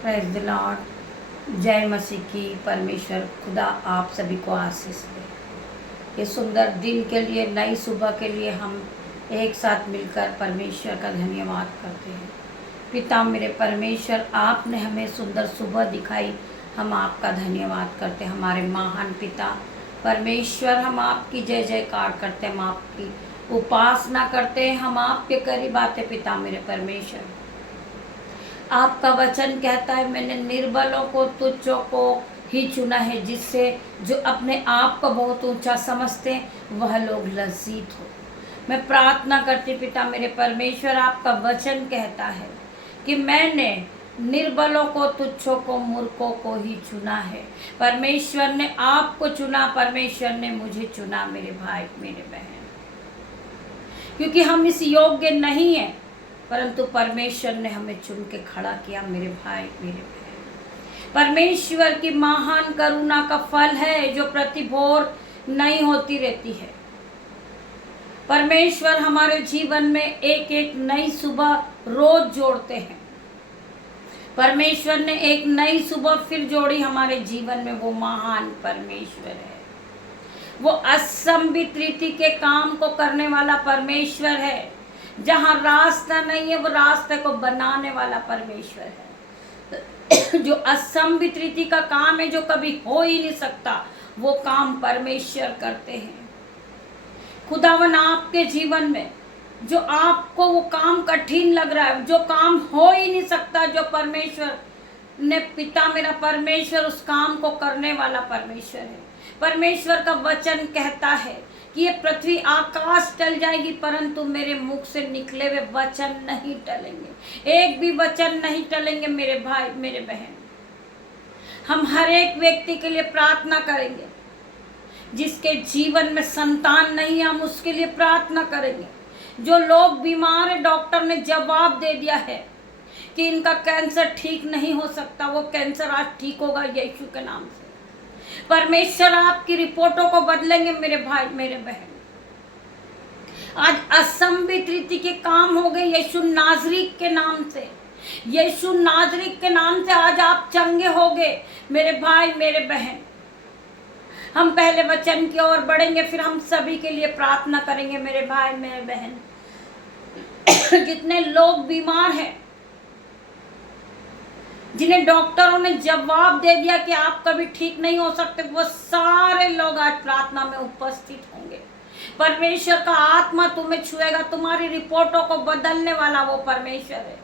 Praise the Lord. जय मसीह की। परमेश्वर खुदा आप सभी को आशीष दे। ये सुंदर दिन के लिए, नई सुबह के लिए हम एक साथ मिलकर परमेश्वर का धन्यवाद करते हैं। पिता मेरे परमेश्वर, आपने हमें सुंदर सुबह दिखाई, हम आपका धन्यवाद करते हैं। हमारे महान पिता परमेश्वर, हम आपकी जय जयकार करते हैं, हम आपकी उपासना करते हैं, हम आपके करीब आते। पिता मेरे परमेश्वर, आपका वचन कहता है, मैंने निर्बलों को, तुच्छों को ही चुना है, जिससे जो अपने आप को बहुत ऊंचा समझते हैं वह लोग लज्जित हो। मैं प्रार्थना करती पिता मेरे परमेश्वर, आपका वचन कहता है कि मैंने निर्बलों को, तुच्छों को, मूर्खों को ही चुना है। परमेश्वर ने आपको चुना, परमेश्वर ने मुझे चुना मेरे भाई मेरे बहन, क्योंकि हम इस योग्य नहीं हैं, परंतु परमेश्वर ने हमें चुन के खड़ा किया मेरे भाई मेरे बहन। परमेश्वर की महान करुणा का फल है जो प्रतिभोर नहीं होती रहती है। परमेश्वर हमारे जीवन में एक एक नई सुबह रोज जोड़ते हैं। परमेश्वर ने एक नई सुबह फिर जोड़ी हमारे जीवन में। वो महान परमेश्वर है, वो असंभित रीति के काम को करने वाला परमेश्वर है। जहाँ रास्ता नहीं है, वो रास्ते को बनाने वाला परमेश्वर है। जो असंभित रीति का काम है, जो कभी हो ही नहीं सकता, वो काम परमेश्वर करते हैं। खुदावन आपके जीवन में जो आपको वो काम कठिन लग रहा है, जो काम हो ही नहीं सकता, जो परमेश्वर ने, पिता मेरा परमेश्वर उस काम को करने वाला परमेश्वर है। परमेश्वर का वचन कहता है कि ये पृथ्वी आकाश टल जाएगी, परंतु मेरे मुख से निकले हुए वचन नहीं टलेंगे। एक भी वचन नहीं टलेंगे मेरे भाई मेरे बहन। हम हर एक व्यक्ति के लिए प्रार्थना करेंगे। जिसके जीवन में संतान नहीं है, हम उसके लिए प्रार्थना करेंगे। जो लोग बीमार है, डॉक्टर ने जवाब दे दिया है कि इनका कैंसर ठीक नहीं हो सकता, वो कैंसर आज ठीक होगा यीशु के नाम से। परमेश्वर आपकी रिपोर्टों को बदलेंगे मेरे भाई मेरे बहन। आज असंभित रीति के काम हो गए यीशु नाज़री के नाम से। यीशु नाज़री के नाम से आज आप चंगे हो गए मेरे भाई मेरे बहन। हम पहले वचन की ओर बढ़ेंगे, फिर हम सभी के लिए प्रार्थना करेंगे मेरे भाई मेरे बहन। जितने लोग बीमार हैं, जिन्हें डॉक्टरों ने जवाब दे दिया कि आप कभी ठीक नहीं हो सकते, वो सारे लोग आज प्रार्थना में उपस्थित होंगे। परमेश्वर का आत्मा तुम्हें छुएगा। तुम्हारी रिपोर्टों को बदलने वाला वो परमेश्वर है।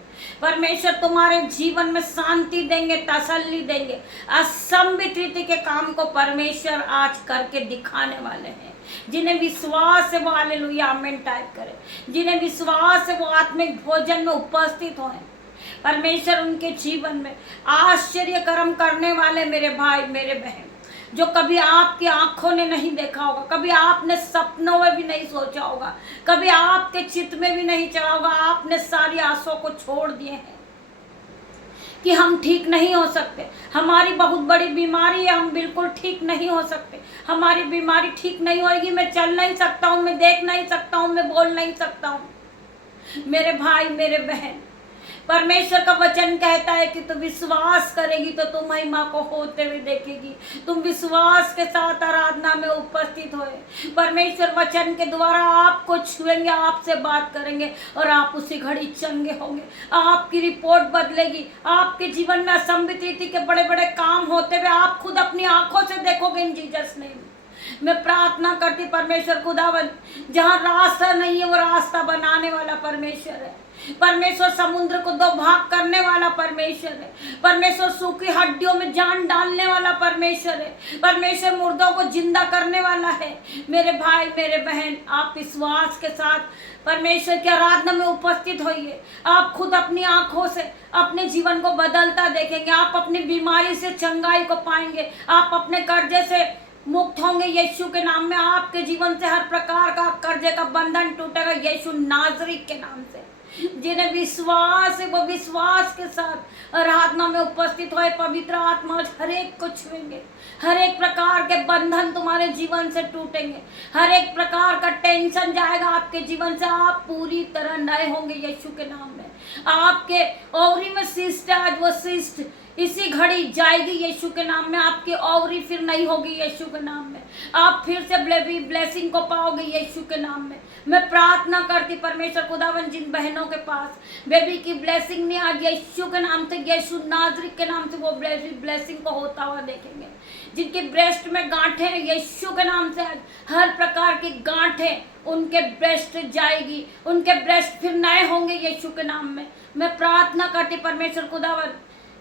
परमेश्वर तुम्हारे जीवन में शांति देंगे, तसल्ली देंगे। असंभित रीति के काम को परमेश्वर आज करके दिखाने वाले हैं। जिन्हें विश्वास है वो हालेलुया आमीन टाइप करे। जिन्हें विश्वास है वो आत्मिक भोजन में उपस्थित हों। परमेश्वर उनके जीवन में आश्चर्य कर्म करने वाले मेरे भाई मेरे बहन, जो कभी आपकी आंखों ने नहीं देखा होगा, कभी आपने सपनों में भी नहीं सोचा होगा, कभी आपके चित्त में भी नहीं चला होगा। आपने सारी आशाओं को छोड़ दिए हैं कि हम ठीक नहीं हो सकते, हमारी बहुत बड़ी बीमारी है, हम बिल्कुल ठीक नहीं हो सकते, हमारी बीमारी ठीक नहीं होगी, मैं चल नहीं सकता हूँ, मैं देख नहीं सकता हूँ, मैं बोल नहीं सकता हूँ। मेरे भाई मेरे बहन, परमेश्वर का वचन कहता है कि तू विश्वास करेगी तो तुम महिमा को होते हुए देखेगी। तुम विश्वास के साथ आराधना में उपस्थित होए। परमेश्वर वचन के द्वारा आपको छुएंगे, आपसे बात करेंगे और आप उसी घड़ी चंगे होंगे। आपकी रिपोर्ट बदलेगी। आपके जीवन में असंभित रीति के बड़े बड़े काम होते हुए आप खुद अपनी आंखों से देखोगे इन जीसस नेम। मैं प्रार्थना करती परमेश्वर खुदावन, जहाँ रास्ता नहीं है वो रास्ता बनाने वाला परमेश्वर है। परमेश्वर समुद्र को दो भाग करने वाला परमेश्वर है। परमेश्वर सूखी हड्डियों में जान डालने वाला परमेश्वर है। परमेश्वर मुर्दों को जिंदा करने वाला है। मेरे भाई मेरे बहन, आप विश्वास के साथ परमेश्वर की आराधना में उपस्थित होइए। आप खुद अपनी आंखों से अपने जीवन को बदलता देखेंगे। आप अपनी बीमारी से चंगाई को पाएंगे। आप अपने कर्जे से मुक्त होंगे यीशु के नाम में। आपके जीवन से हर प्रकार का कर्जे का बंधन टूटेगा यीशु नाज़री के नाम से। जिन्हें विश्वास है वो विश्वास के साथ आराधना में उपस्थित होए। पवित्र आत्मा हर एक को छुएंगे। हर एक प्रकार के बंधन तुम्हारे जीवन से टूटेंगे। हर एक प्रकार का टेंशन जाएगा आपके जीवन से। आप पूरी तरह नए होंगे यीशु के नाम में। आपके ओवरी में सिस्ट, आज वो सिस्ट इसी घड़ी जाएगी यीशु के नाम में। आपकी ओवरी फिर नहीं होगी यीशु के नाम में। आप फिर से ब्लेसिंग को पाओगे यीशु के नाम में। मैं प्रार्थना करती परमेश्वर खुदावन, जिन बहनों के पास बेबी की ब्लेसिंग नहीं, आज यीशु के नाम से, यीशु नाजरीत के नाम से वो ब्लेसिंग को होता हुआ देखेंगे। जिनके ब्रेस्ट में गांठें हैं, यीशु के नाम से आज हर प्रकार की गांठें उनके ब्रेस्ट जाएगी, उनके ब्रेस्ट फिर नए होंगे यीशु के नाम में। मैं प्रार्थना करती परमेश्वर खुदावन,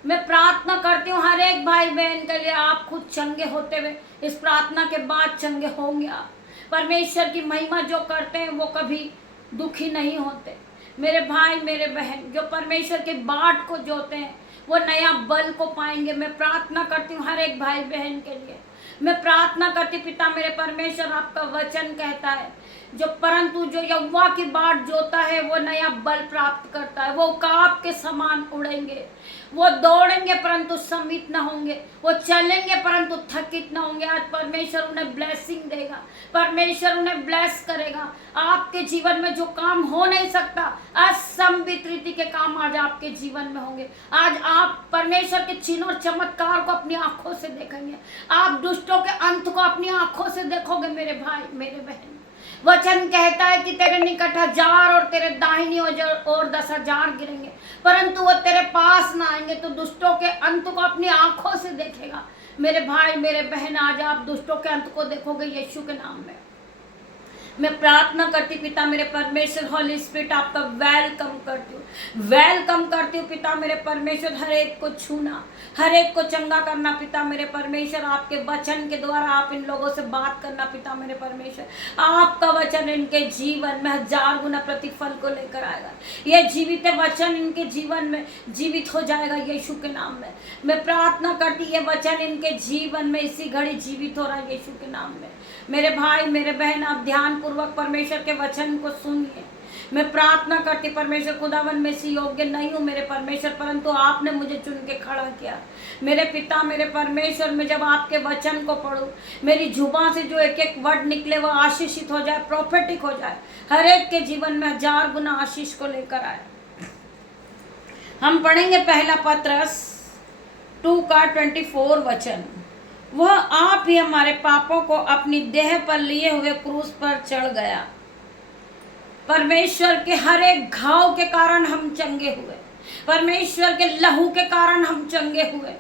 मैं प्रार्थना करती हूँ हर एक भाई बहन के लिए। आप खुद चंगे होते हुए इस प्रार्थना के बाद चंगे होंगे। आप परमेश्वर की महिमा जो करते हैं वो कभी दुखी नहीं होते। मेरे भाई मेरे बहन जो परमेश्वर के बाट को जोते हैं वो नया बल को पाएंगे। मैं प्रार्थना करती हूँ हर एक भाई बहन के लिए। मैं प्रार्थना करती पिता मेरे परमेश्वर, आपका वचन कहता है जो परंतु जो यहोवा की बाट जोता है वो नया बल प्राप्त करता है। वो काब के समान उड़ेंगे, वो दौड़ेंगे परंतु सम्मित न होंगे, वो चलेंगे परंतु थकित न होंगे। आज परमेश्वर उन्हें ब्लेसिंग देगा, परमेश्वर उन्हें ब्लेस करेगा। आपके जीवन में जो काम हो नहीं सकता, असंभित रीति के काम आज आपके जीवन में होंगे। आज आप परमेश्वर के चिन्ह और चमत्कार को अपनी आंखों से देखेंगे। आप दुष्टों के अंत को अपनी आंखों से देखोगे मेरे भाई मेरे बहन। वचन कहता है कि तेरे निकट 1000 और तेरे दाहिनी ओर 10,000 गिरेंगे परंतु वो तेरे पास ना आएंगे। तो दुष्टों के अंत को अपनी आंखों से देखेगा मेरे भाई मेरे बहन। आज आप दुष्टों के अंत को देखोगे यीशु के नाम में। मैं प्रार्थना करती पिता मेरे परमेश्वर, हॉली स्पिरिट आपका वेलकम करती हूँ पिता मेरे परमेश्वर। हर एक को छूना, हर एक को चंगा करना पिता मेरे परमेश्वर। आपके वचन के द्वारा आप इन लोगों से बात करना पिता मेरे परमेश्वर। आपका वचन इनके जीवन में 1000 गुना प्रतिफल को लेकर आएगा। ये जीवित वचन इनके जीवन में जीवित हो जाएगा यीशु के नाम में। मैं प्रार्थना करती ये वचन इनके जीवन में इसी घड़ी जीवित हो रहा है यीशु के नाम में। मेरे भाई मेरे बहन आप ध्यान पूर्वक परमेश्वर के वचन को सुनिए। मैं प्रार्थना करती परमेश्वर खुदावन, मैं इसी योग्य नहीं हूँ मेरे परमेश्वर, परंतु आपने मुझे चुन के खड़ा किया मेरे पिता मेरे परमेश्वर। मैं जब आपके वचन को पढ़ूं, मेरी जुबान से जो एक एक वर्ड निकले वो आशीषित हो जाए, प्रोफेटिक हो जाए, हर एक के जीवन में 1000 गुना आशीष को लेकर आए। हम पढ़ेंगे पहला पत्रस 2 का 24 वचन। वह आप ही हमारे पापों को अपनी देह पर लिए हुए क्रूस पर चढ़ गया। परमेश्वर के हर एक घाव के कारण हम चंगे हुए, परमेश्वर के लहू के कारण हम चंगे हुए,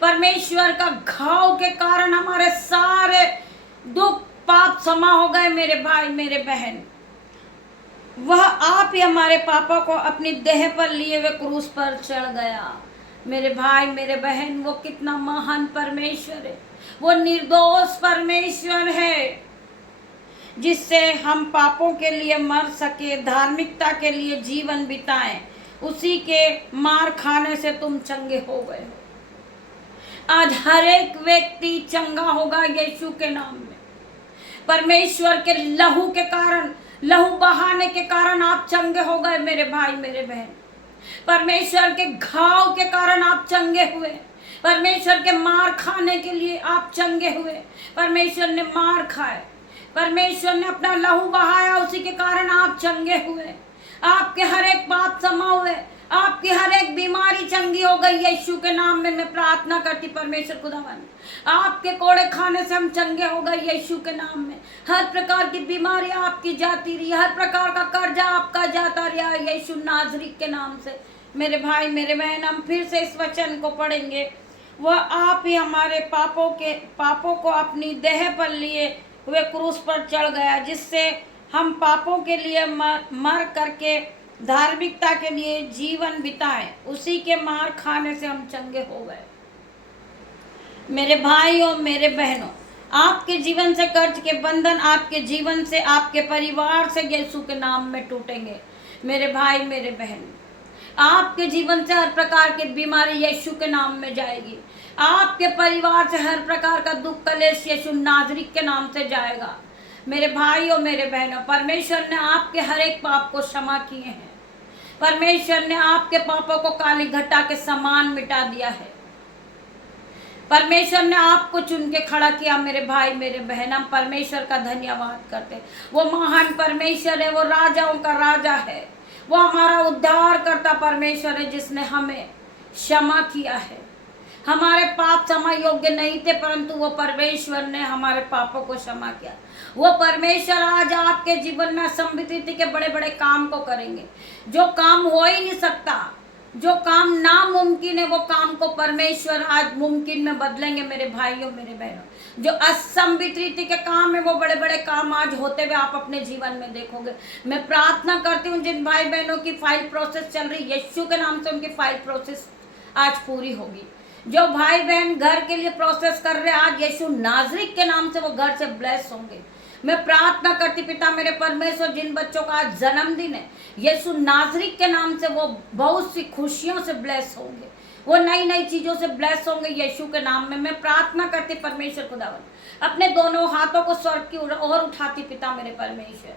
परमेश्वर का घाव के कारण हमारे सारे दुख पाप क्षमा हो गए मेरे भाई मेरे बहन। वह आप ही हमारे पापों को अपनी देह पर लिए हुए क्रूस पर चढ़ गया। मेरे भाई मेरे बहन वो कितना महान परमेश्वर है, वो निर्दोष परमेश्वर है जिससे हम पापों के लिए मर सके, धार्मिकता के लिए जीवन बिताएं। उसी के मार खाने से तुम चंगे हो गए हो। आज हर एक व्यक्ति चंगा होगा यीशु के नाम में। परमेश्वर के लहू के कारण, लहू बहाने के कारण आप चंगे हो गए मेरे भाई मेरे बहन। परमेश्वर के घाव के कारण आप चंगे हुए, परमेश्वर के मार खाने के लिए आप चंगे हुए। परमेश्वर ने मार खाए, परमेश्वर ने अपना लहू बहाया, उसी के कारण आप चंगे हुए। आपके हर एक पाप क्षमा हुए, आपकी हर एक बीमारी चंगी हो गई यीशु के नाम में। मैं प्रार्थना करती परमेश्वर खुदावन, आपके कोड़े खाने से हम चंगे हो गए यीशु के नाम में। हर प्रकार की बीमारी आपकी जाती रही, हर प्रकार का कर्जा आपका जाता रहा यीशु नाजरीत के नाम से। मेरे भाई मेरे बहन हम फिर से इस वचन को पढ़ेंगे। वह आप ही हमारे पापों को अपनी देह पर लिए हुए क्रूस पर चढ़ गया, जिससे हम पापों के लिए मर करके धार्मिकता के लिए जीवन बिताएं। उसी के मार खाने से हम चंगे हो गए। मेरे भाइयों मेरे बहनों, आपके जीवन से कर्ज के बंधन, आपके जीवन से, आपके परिवार से यीशु के नाम में टूटेंगे। मेरे भाई मेरे बहन, आपके जीवन से हर प्रकार की बीमारी यीशु के नाम में जाएगी। आपके परिवार से हर प्रकार का दुख कलेश यीशु नाजरीत के नाम से जाएगा। मेरे भाइयों मेरे बहनों, परमेश्वर ने आपके हर एक पाप को क्षमा किए हैं। परमेश्वर ने आपके पापों को काली घटा के समान मिटा दिया है। परमेश्वर ने आपको चुन के खड़ा किया मेरे भाई मेरे बहन। हम परमेश्वर का धन्यवाद करते। वो महान परमेश्वर है, वो राजाओं का राजा है, वो हमारा उद्धार करता परमेश्वर है जिसने हमें क्षमा किया है। हमारे पाप क्षमा योग्य नहीं थे, परंतु वो परमेश्वर ने हमारे पापों को क्षमा किया। वो परमेश्वर आज आपके जीवन में असंभव के बड़े बड़े काम को करेंगे। जो काम हो ही नहीं सकता, जो काम नामुमकिन है, वो काम को परमेश्वर आज मुमकिन में बदलेंगे। मेरे भाइयों, मेरे बहनों, जो असंभव रीति के काम है, वो बड़े बड़े काम आज होते हुए आप अपने जीवन में देखोगे। मैं प्रार्थना करती हूँ जिन भाई बहनों की फाइल प्रोसेस चल रही, यीशु के नाम से उनकी फाइल प्रोसेस आज पूरी होगी। जो भाई बहन घर के लिए प्रोसेस कर रहे हैं, आज यीशु नाजरीक के नाम से वो घर से ब्लेस होंगे। मैं प्रार्थना करती पिता मेरे परमेश्वर, जिन बच्चों का आज जन्मदिन है, यीशु नाजरीक के नाम से वो बहुत सी खुशियों से ब्लेस होंगे, वो नई नई चीजों से ब्लेस होंगे यीशु के नाम में। मैं प्रार्थना करती परमेश्वर खुदावन, अपने दोनों हाथों को स्वर्ग की ओर उठाती पिता मेरे परमेश्वर,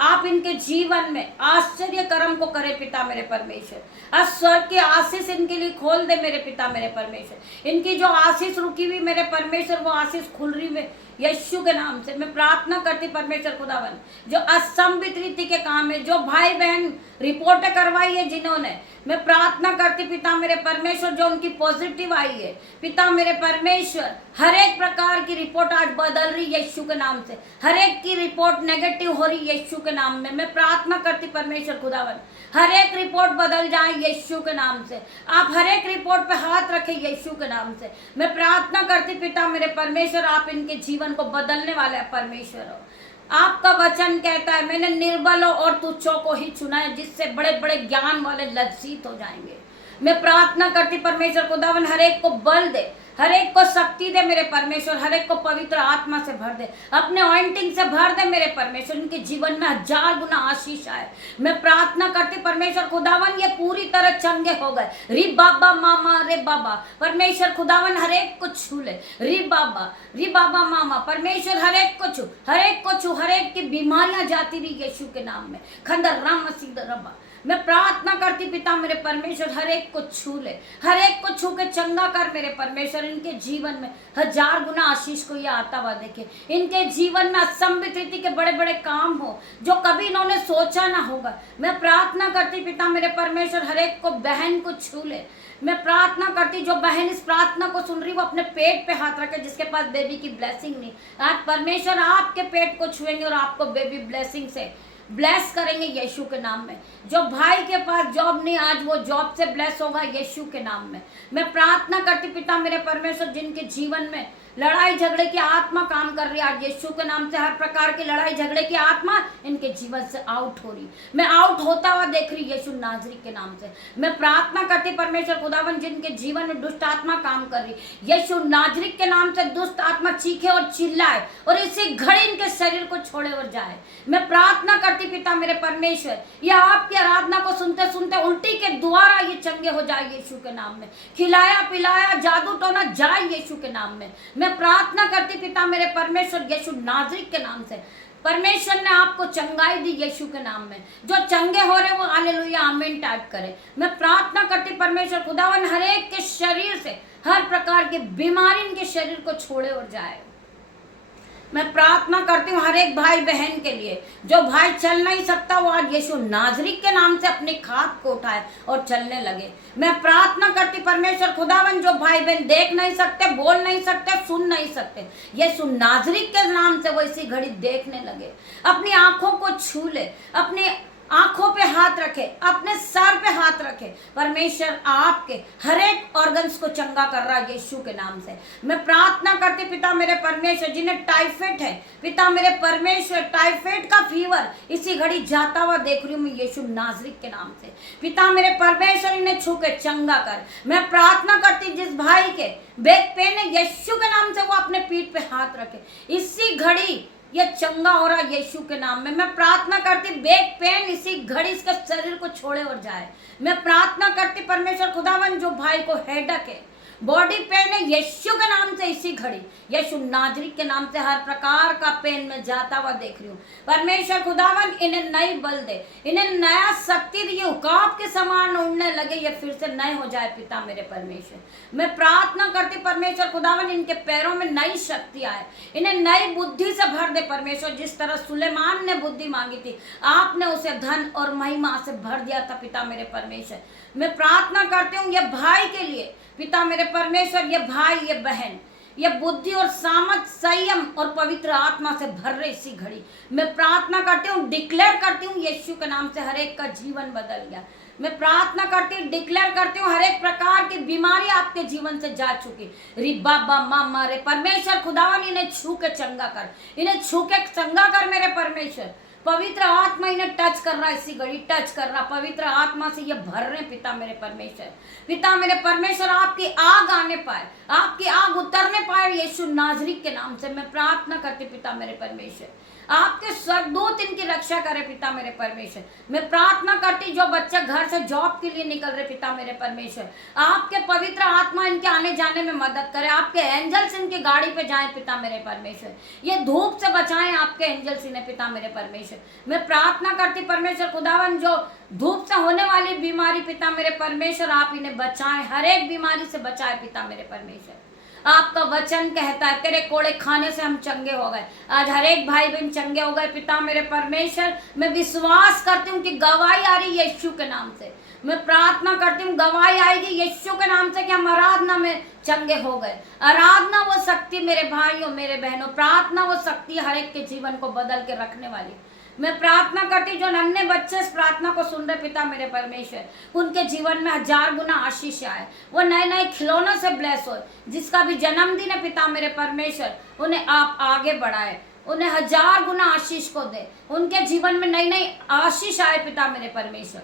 आप इनके जीवन में आश्चर्य कर्म को करें पिता मेरे परमेश्वर। आज स्वर्ग की आशीष इनके लिए खोल दे मेरे पिता मेरे परमेश्वर। इनकी जो आशीष रुकी हुई मेरे परमेश्वर, वो आशीष खुल रही है यीशु के नाम से। मैं प्रार्थना करती परमेश्वर खुदावन, जो असंभव रीति के काम है, जो भाई बहन रिपोर्टें करवाई है जिन्होंने, मैं प्रार्थना करती पिता मेरे परमेश्वर, जो उनकी पॉजिटिव आई है पिता मेरे परमेश्वर, हर एक प्रकार की रिपोर्ट आज बदल रही यीशु के नाम से। हर एक की रिपोर्ट नेगेटिव हो रही यीशु के नाम में। मैं प्रार्थना करती परमेश्वर खुदावन, हर एक रिपोर्ट बदल जाए यीशु के नाम से। आप हर एक रिपोर्ट पे हाथ रखें यीशु के नाम से। मैं प्रार्थना करती पिता मेरे परमेश्वर, आप इनके जीवन को बदलने वाले परमेश्वर हो। आपका वचन कहता है, मैंने निर्बलों और तुच्छों को ही चुना है, जिससे बड़े बड़े ज्ञान वाले लज्जित हो जाएंगे। मैं प्रार्थना करती परमेश्वर खुदावन, हर एक को बल दे, हर एक को शक्ति दे मेरे परमेश्वर, हर एक को पवित्र आत्मा से भर दे, अपने ऑइंटिंग से भर दे मेरे परमेश्वर। इनके जीवन में 1000 गुना आशीष आए। मैं प्रार्थना करती परमेश्वर खुदावन, ये पूरी तरह चंगे हो गए। री बाबा मामा रे बाबा परमेश्वर खुदावन, हर एक को छू ले। री बाबा मामा परमेश्वर, हर एक को छू, हर एक को छू, हर एक की बीमारियां जाती रही यीशु के नाम में। खंदर राम मसीह रबा, मैं प्रार्थना करती पिता मेरे परमेश्वर, हर एक को छू ले, हर एक को छू के चंगा कर मेरे परमेश्वर। इनके जीवन में 1000 गुना आशीष को ये आता हुआ देखे। इनके जीवन में असंभव रीति के बड़े बड़े काम हो, जो कभी इन्होंने सोचा ना होगा। मैं प्रार्थना करती पिता मेरे परमेश्वर, हर एक को बहन को छू ले। मैं प्रार्थना करती, जो बहन इस प्रार्थना को सुन रही, वो अपने पेट पे हाथ रखे, जिसके पास बेबी की ब्लेसिंग नहीं। आज परमेश्वर आपके पेट को छुएंगे और आपको बेबी ब्लेसिंग से ब्लेस करेंगे यीशु के नाम में। जो भाई के पास जॉब नहीं, आज वो जॉब से ब्लेस होगा यीशु के नाम में। मैं प्रार्थना करती पिता मेरे परमेश्वर, जिनके जीवन में लड़ाई झगड़े की आत्मा काम कर रही है, आज यीशु के नाम से हर प्रकार की लड़ाई झगड़े की आत्मा इनके जीवन से आउट हो रही, मैं आउट होता हुआ देख रही यीशु नाजरी के नाम से। मैं प्रार्थना करती परमेश्वर खुदावन, जिनके जीवन में दुष्ट आत्मा काम कर रही, यीशु नाजरी के नाम से दुष्ट आत्मा चीखे और चिल्लाए और इसी घड़ी इनके शरीर को छोड़े और जाए। मैं प्रार्थना करती पिता मेरे परमेश्वर, यह आपकी आराधना को सुनते सुनते उल्टी के द्वारा ये चंगे हो जाए यीशु के नाम में। खिलाया पिलाया जादू टोना जाए यीशु के नाम में। मैं प्रार्थना करती पिता मेरे परमेश्वर, यीशु नाजरी के नाम से। परमेश्वर ने आपको चंगाई दी यीशु के नाम में। जो चंगे हो रहे वो हालेलुया आमीन टाइप करे। मैं प्रार्थना करती परमेश्वर खुदावन, हर एक के शरीर से हर प्रकार की बीमारी इनके शरीर को छोड़े और जाए। मैं प्रार्थना करती हूँ हर एक भाई बहन के लिए, जो भाई चल नहीं सकता, वो आज यीशु नाजरी के नाम से अपनी खाट को उठाए और चलने लगे। मैं प्रार्थना करती परमेश्वर खुदावन, जो भाई बहन देख नहीं सकते, बोल नहीं सकते, सुन नहीं सकते, यीशु नाजरी के नाम से वो इसी घड़ी देखने लगे। अपनी आंखों को छू ले, अपनी आंखों पे हाथ रखे, अपने सर पे हाथ रखे। परमेश्वर आपके हर एक ऑर्गन्स को चंगा कर रहा है यीशु के नाम से। मैं प्रार्थना करती पिता मेरे परमेश्वर, जिन्हें टाइफाइड है, पिता मेरे परमेश्वर टाइफाइड का फीवर इसी घड़ी जाता हुआ देख रही हूँ मैं यीशु नाजरी के नाम से। पिता मेरे परमेश्वर इन्हें छू के चंगा कर। मैं प्रार्थना करती जिस भाई के बैक पेन है, यीशु के नाम से वो अपने पीठ पे हाथ रखे, इसी घड़ी ये चंगा हो रहा यीशु के नाम में। मैं प्रार्थना करती बैक पेन इसी घड़ी इसके शरीर को छोड़े और जाए। मैं प्रार्थना करती परमेश्वर खुदावन, जो भाई को हेडेक है, बॉडी पेन है, यीशु के नाम से इसी घड़ी यीशु नाजरी के नाम से हर प्रकार का पेन में जाता हुआ देख रही हूँ। परमेश्वर खुदावन इन्हें नई बल दे, इन्हें नया शक्ति दिए, उकाब के समान उड़ने लगे, ये फिर से नए हो जाए पिता मेरे परमेश्वर। मैं प्रार्थना करती परमेश्वर खुदावन, इनके पैरों में नई शक्ति आए, इन्हें नई बुद्धि से भर दे परमेश्वर। जिस तरह सुलेमान ने बुद्धि मांगी थी, आपने उसे धन और महिमा से भर दिया था पिता मेरे परमेश्वर। मैं प्रार्थना करती हूँ ये भाई के लिए पिता मेरे परमेश्वर, ये भाई ये बहन ये बुद्धि और सामर्थ संयम और पवित्र आत्मा से भर रहे इसी घड़ी मैं प्रार्थना करती हूँ, डिक्लेयर करती हूँ यीशु के नाम से हर एक का जीवन बदल गया। मैं प्रार्थना करती हूँ, डिक्लेयर करती हूँ हर एक प्रकार की बीमारी आपके जीवन से जा चुकी। रिबाबा मामा रे परमेश्वर खुदावन, इन्हें छू के चंगा कर, इन्हें छू के चंगा कर मेरे परमेश्वर। पवित्र आत्मा इन्हें टच कर रहा है, इसी घड़ी टच कर रहा, पवित्र आत्मा से ये भर रहे पिता मेरे परमेश्वर। पिता मेरे परमेश्वर, आपकी आग आने पाए, आपकी आग उतरने पाए यीशु नाजरी के नाम से मैं प्रार्थना करती पिता मेरे परमेश्वर। आपके स्वर्गदूत इनकी रक्षा करे पिता मेरे परमेश्वर। मैं प्रार्थना करती जो बच्चे घर से जॉब के लिए निकल रहे पिता मेरे परमेश्वर, आपके पवित्र आत्मा इनके आने जाने में मदद करे, आपके एंजल्स इनकी गाड़ी पे जाएं पिता मेरे परमेश्वर। ये धूप से बचाएं आपके एंजल्स इन्हें पिता मेरे परमेश्वर। मैं प्रार्थना करती परमेश्वर खुदावन, जो धूप से होने वाली बीमारी पिता मेरे परमेश्वर आप इन्हें बचाएं, हर एक बीमारी से बचाए पिता मेरे परमेश्वर। आपका वचन कहता है तेरे कोड़े खाने से हम चंगे हो गए। आज हर एक भाई बहन चंगे हो गए पिता मेरे परमेश्वर। मैं विश्वास करती हूँ कि गवाही आ रही यीशु के नाम से। मैं प्रार्थना करती हूँ गवाही आएगी यीशु के नाम से कि हम आराधना में चंगे हो गए। आराधना वो शक्ति मेरे भाइयों मेरे बहनों, प्रार्थना वो शक्ति हर एक के जीवन को बदल के रखने वाली। मैं प्रार्थना करती जो नन्हे बच्चे इस प्रार्थना को सुन रहे पिता मेरे परमेश्वर, उनके जीवन में 1000 गुना आशीष आए, वो नए नए खिलौनों से ब्लेस हो। जिसका भी जन्मदिन है पिता मेरे परमेश्वर, उन्हें आप आगे बढ़ाए, उन्हें 1000 गुना आशीष को दे, उनके जीवन में नई नई आशीष आए पिता मेरे परमेश्वर।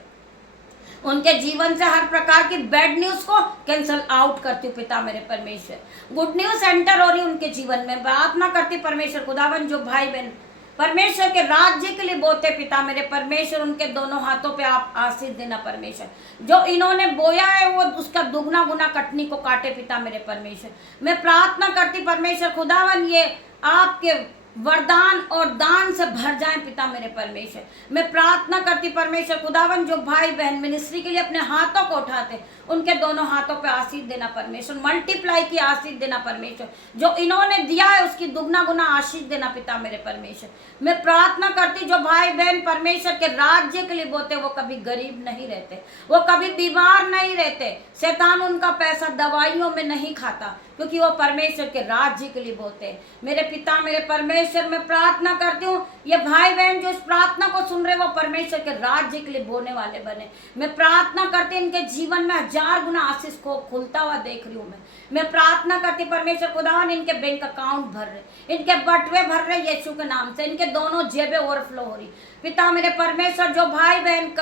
उनके जीवन से हर प्रकार की बैड न्यूज को कैंसल आउट करती हूँ पिता मेरे परमेश्वर। गुड न्यूज एंटर हो रही उनके जीवन में। प्रार्थना करती परमेश्वर खुदावन, जो भाई बहन परमेश्वर के राज्य के लिए बोते पिता मेरे परमेश्वर, उनके दोनों हाथों पे आप आशीष देना परमेश्वर। जो इन्होंने बोया है वो उसका दुगना गुना कटनी को काटे पिता मेरे परमेश्वर। मैं प्रार्थना करती परमेश्वर खुदावन, ये आपके वरदान और दान से भर जाएं पिता मेरे परमेश्वर। मैं प्रार्थना करती परमेश्वर खुदावन, जो भाई बहन मिनिस्ट्री के लिए अपने हाथों को उठाते उनके दोनों हाथों पे आशीष देना परमेश्वर, मल्टीप्लाई की आशीष देना परमेश्वर। जो इन्होंने दिया है उसकी दुगना गुना आशीष देना पिता मेरे परमेश्वर। मैं प्रार्थना करती जो भाई बहन परमेश्वर के राज्य के लिए बोते वो कभी गरीब नहीं रहते, वो कभी बीमार नहीं रहते, शैतान उनका पैसा दवाइयों में नहीं खाता, क्योंकि वो परमेश्वर के राज्य के लिए बोते। मेरे पिता मेरे परमेश्वर, मैं प्रार्थना करती हूँ ये भाई बहन जो इस प्रार्थना को सुन रहे वो परमेश्वर के राज्य के लिए बोने वाले बने। मैं प्रार्थना करती इनके जीवन में 1000 गुना आशीष को खुलता हुआ देख रही हूँ। मैं प्रार्थना करती परमेश्वर खुदावन, इनके बैंक अकाउंट भर रहे, इनके बटवे भर रहे यीशु के नाम से, इनके दोनों जेबें ओवरफ्लो हो रही पिता मेरे परमेश्वर। जो भाई बहन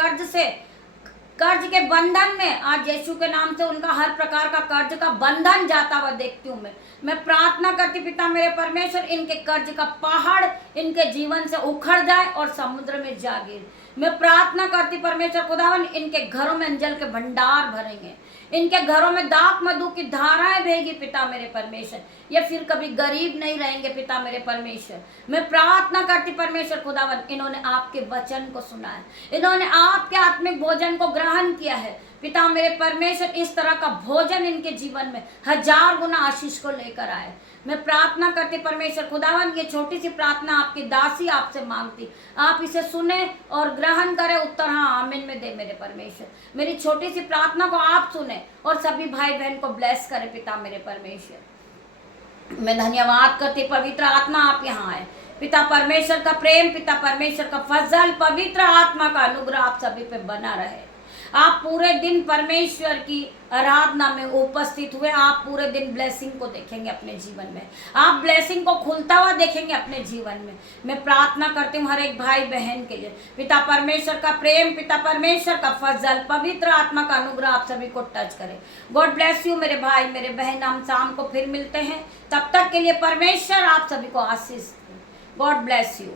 कर्ज के बंधन में, आज यीशु के नाम से उनका हर प्रकार का कर्ज का बंधन जाता हुआ देखती हूँ। मैं प्रार्थना करती पिता मेरे परमेश्वर, इनके कर्ज का पहाड़ इनके जीवन से उखड़ जाए और समुद्र में जा गिरे। मैं प्रार्थना करती परमेश्वर खुदावन, इनके घरों में अंजल के भंडार भरेंगे, इनके घरों में दाख मधु की धाराएं बहेगी पिता मेरे परमेश्वर। ये फिर कभी गरीब नहीं रहेंगे पिता मेरे परमेश्वर। मैं प्रार्थना करती परमेश्वर खुदावन, इन्होंने आपके वचन को सुना है, इन्होंने आपके आत्मिक भोजन को ग्रहण किया है पिता मेरे परमेश्वर। इस तरह का भोजन इनके जीवन में 1000 गुना आशीष को लेकर आए। मैं प्रार्थना करती परमेश्वर खुदावन, ये छोटी सी प्रार्थना आपकी दासी आपसे मांगती, आप इसे सुने और ग्रहण करें, उत्तर हाँ आमीन में दे मेरे परमेश्वर। मेरी छोटी सी प्रार्थना को आप सुने और सभी भाई बहन को ब्लेस करें पिता मेरे परमेश्वर। मैं धन्यवाद करती पवित्र आत्मा आप यहाँ आए, पिता परमेश्वर का प्रेम, पिता परमेश्वर का फजल, पवित्र आत्मा का अनुग्रह आप सभी पे बना रहे। आप पूरे दिन परमेश्वर की आराधना में उपस्थित हुए, आप पूरे दिन ब्लेसिंग को देखेंगे अपने जीवन में, आप ब्लेसिंग को खुलता हुआ देखेंगे अपने जीवन में। मैं प्रार्थना करती हूँ हर एक भाई बहन के लिए, पिता परमेश्वर का प्रेम, पिता परमेश्वर का फजल, पवित्र आत्मा का अनुग्रह आप सभी को टच करे। गॉड ब्लेस यू मेरे भाई मेरे बहन। हम शाम को फिर मिलते हैं, तब तक के लिए परमेश्वर आप सभी को आशीष दे। God bless you.